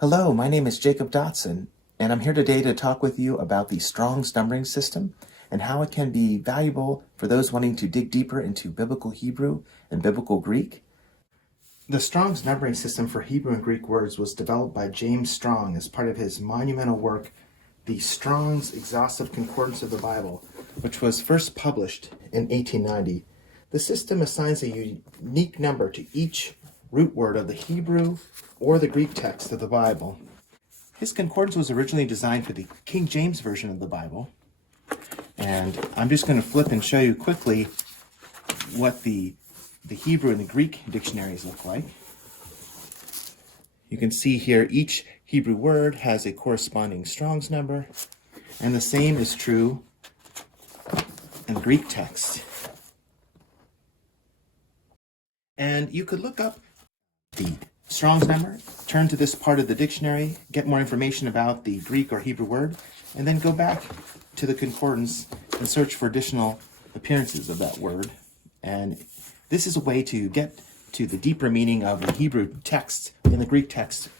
Hello, my name is Jacob Dotson, and I'm here today to talk with you about the Strong's numbering system and how it can be valuable for those wanting to dig deeper into Biblical Hebrew and Biblical Greek. The Strong's numbering system for Hebrew and Greek words was developed by James Strong as part of his monumental work, the Strong's Exhaustive Concordance of the Bible, which was first published in 1890. The system assigns a unique number to each root word of the Hebrew or the Greek text of the Bible. His concordance was originally designed for the King James Version of the Bible, and I'm just going to flip and show you quickly what the Hebrew and the Greek dictionaries look like. You can see here each Hebrew word has a corresponding Strong's number, and the same is true in the Greek text. And you could look up the Strong's number, turn to this part of the dictionary, get more information about the Greek or Hebrew word, and then go back to the concordance and search for additional appearances of that word. And this is a way to get to the deeper meaning of the Hebrew text and the Greek text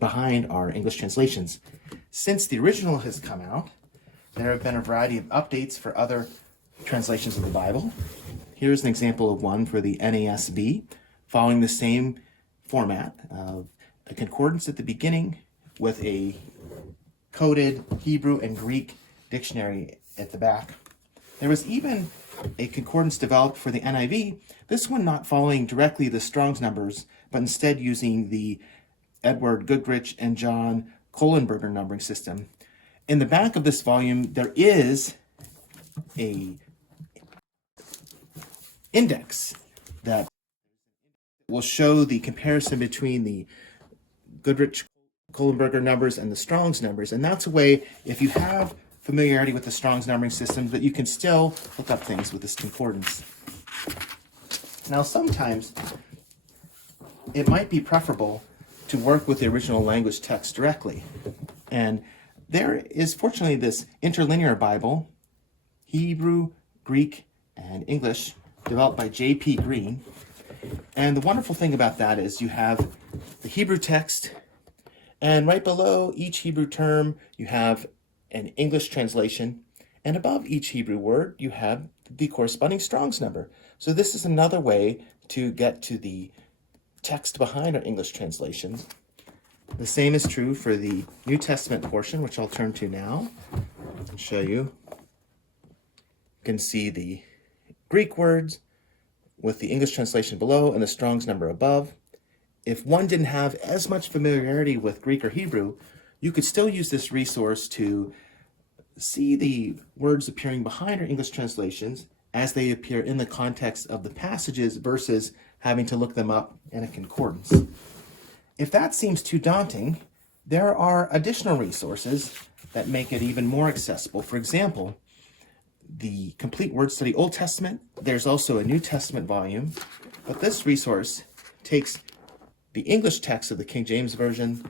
behind our English translations. Since the original has come out, there have been a variety of updates for other translations of the Bible. Here's an example of one for the NASB, following the same format of a concordance at the beginning with a coded Hebrew and Greek dictionary at the back. There was even a concordance developed for the NIV, this one not following directly the Strong's numbers, but instead using the Edward Goodrich and John Kohlenberger numbering system. In the back of this volume, there is a index that will show the comparison between the Goodrich Kohlenberger numbers and the Strong's numbers. And that's a way, if you have familiarity with the Strong's numbering system, that you can still look up things with this concordance. Now, sometimes it might be preferable to work with the original language text directly. And there is fortunately this Interlinear Bible, Hebrew, Greek, and English, developed by J.P. Green. And the wonderful thing about that is you have the Hebrew text, and right below each Hebrew term, you have an English translation, and above each Hebrew word, you have the corresponding Strong's number. So this is another way to get to the text behind our English translations. The same is true for the New Testament portion, which I'll turn to now and show you. You can see the Greek words with the English translation below and the Strong's number above. If one didn't have as much familiarity with Greek or Hebrew, you could still use this resource to see the words appearing behind our English translations as they appear in the context of the passages versus having to look them up in a concordance. If that seems too daunting, there are additional resources that make it even more accessible. For example, the Complete Word Study Old Testament. There's also a New Testament volume, but this resource takes the English text of the King James Version.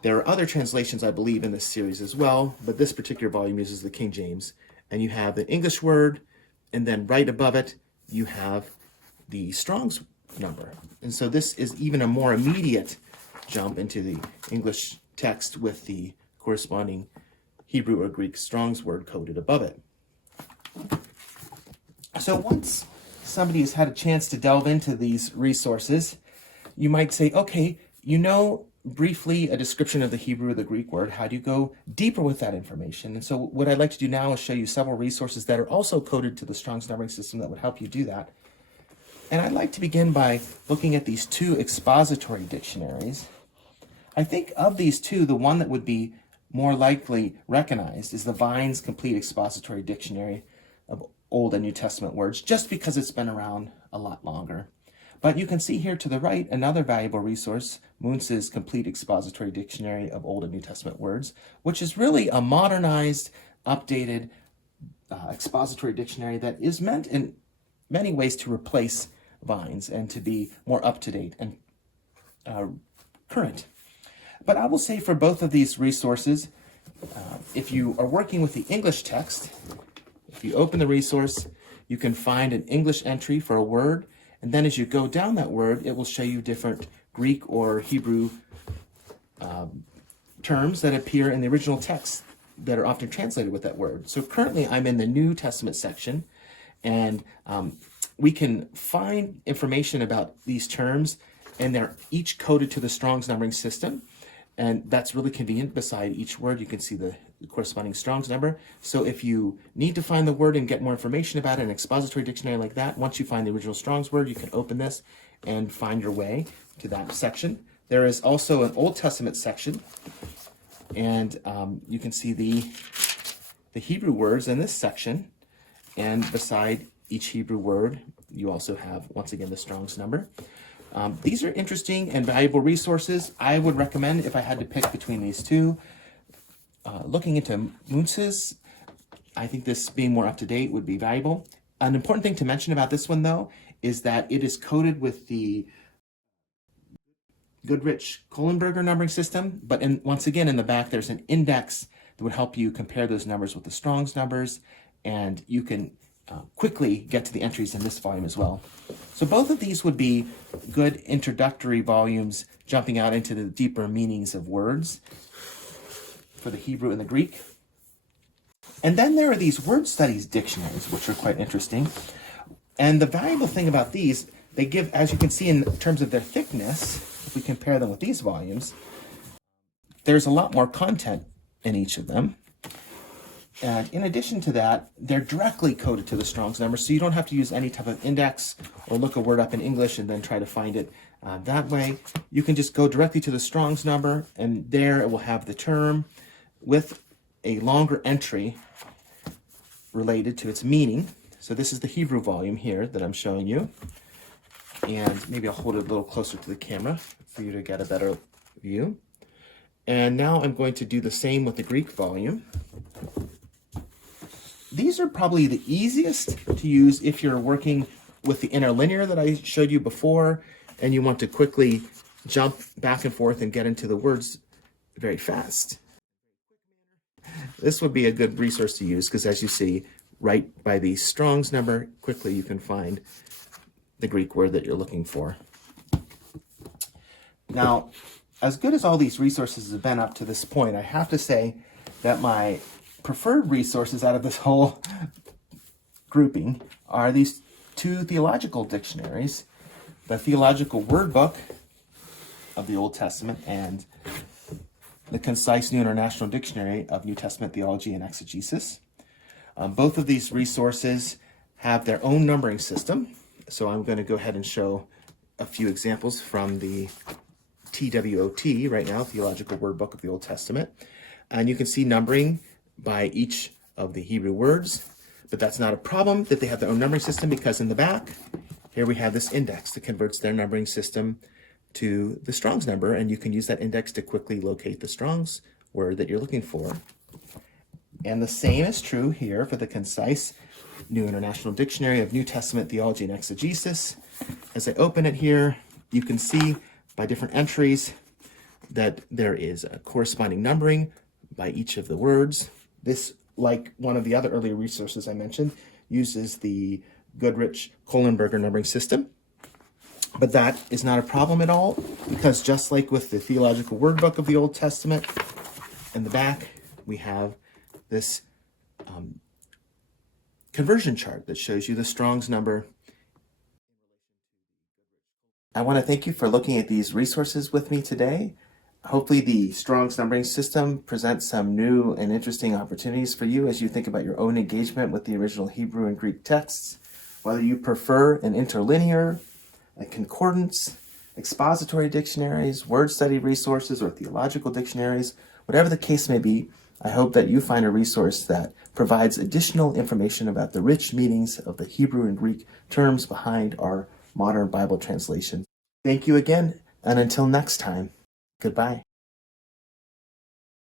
There are other translations, I believe, in this series as well, but this particular volume uses the King James. And you have the English word, and then right above it, you have the Strong's number. And so this is even a more immediate jump into the English text with the corresponding Hebrew or Greek Strong's word coded above it. So once somebody has had a chance to delve into these resources, you might say, okay, you know briefly a description of the Hebrew or the Greek word. How do you go deeper with that information? And so what I'd like to do now is show you several resources that are also coded to the Strong's numbering system that would help you do that. And I'd like to begin by looking at these two expository dictionaries. I think of these two, the one that would be more likely recognized is the Vine's Complete Expository Dictionary of Old and New Testament words, just because it's been around a lot longer. But you can see here to the right another valuable resource, Muntz's Complete Expository Dictionary of Old and New Testament words, which is really a modernized, updated expository dictionary that is meant in many ways to replace Vine's and to be more up-to-date and current. But I will say for both of these resources, if you are working with the English text, if you open the resource, you can find an English entry for a word, and then as you go down that word, it will show you different Greek or Hebrew terms that appear in the original text that are often translated with that word. So currently I'm in the New Testament section, and we can find information about these terms, and they're each coded to the Strong's numbering system. And that's really convenient. Beside each word, you can see the corresponding Strong's number. So if you need to find the word and get more information about it, an expository dictionary like that, once you find the original Strong's word, you can open this and find your way to that section. There is also an Old Testament section, and you can see the Hebrew words in this section. And beside each Hebrew word, you also have, once again, the Strong's number. These are interesting and valuable resources. I would recommend, if I had to pick between these two, looking into Munz's. I think this being more up-to-date would be valuable. An important thing to mention about this one, though, is that it is coded with the Goodrich-Kohlenberger numbering system, but once again, in the back, there's an index that would help you compare those numbers with the Strong's numbers, and you can quickly get to the entries in this volume as well. So both of these would be good introductory volumes, jumping out into the deeper meanings of words for the Hebrew and the Greek. And then there are these word studies dictionaries, which are quite interesting. And the valuable thing about these, they give, as you can see in terms of their thickness, if we compare them with these volumes, there's a lot more content in each of them. And in addition to that, they're directly coded to the Strong's number, so you don't have to use any type of index or look a word up in English and then try to find it that way. You can just go directly to the Strong's number, and there it will have the term with a longer entry related to its meaning. So this is the Hebrew volume here that I'm showing you. And maybe I'll hold it a little closer to the camera for you to get a better view. And now I'm going to do the same with the Greek volume. These are probably the easiest to use if you're working with the interlinear that I showed you before, and you want to quickly jump back and forth and get into the words very fast. This would be a good resource to use because, as you see, right by the Strong's number, quickly you can find the Greek word that you're looking for. Now, as good as all these resources have been up to this point, I have to say that my preferred resources out of this whole grouping are these two theological dictionaries, the Theological Word Book of the Old Testament and the Concise New International Dictionary of New Testament Theology and Exegesis. Both of these resources have their own numbering system, so I'm going to go ahead and show a few examples from the TWOT right now, Theological Word Book of the Old Testament. And you can see numbering by each of the Hebrew words, but that's not a problem that they have their own numbering system, because in the back, here we have this index that converts their numbering system to the Strong's number, and you can use that index to quickly locate the Strong's word that you're looking for. And the same is true here for the Concise New International Dictionary of New Testament Theology and Exegesis. As I open it here, you can see by different entries that there is a corresponding numbering by each of the words. This, like one of the other earlier resources I mentioned, uses the Goodrich-Kohlenberger numbering system. But that is not a problem at all, because just like with the Theological Word Book of the Old Testament, in the back we have this conversion chart that shows you the Strong's number. I want to thank you for looking at these resources with me today. Hopefully the Strong's numbering system presents some new and interesting opportunities for you as you think about your own engagement with the original Hebrew and Greek texts. Whether you prefer an interlinear, a concordance, expository dictionaries, word study resources, or theological dictionaries, whatever the case may be, I hope that you find a resource that provides additional information about the rich meanings of the Hebrew and Greek terms behind our modern Bible translation. Thank you again, and until next time, goodbye.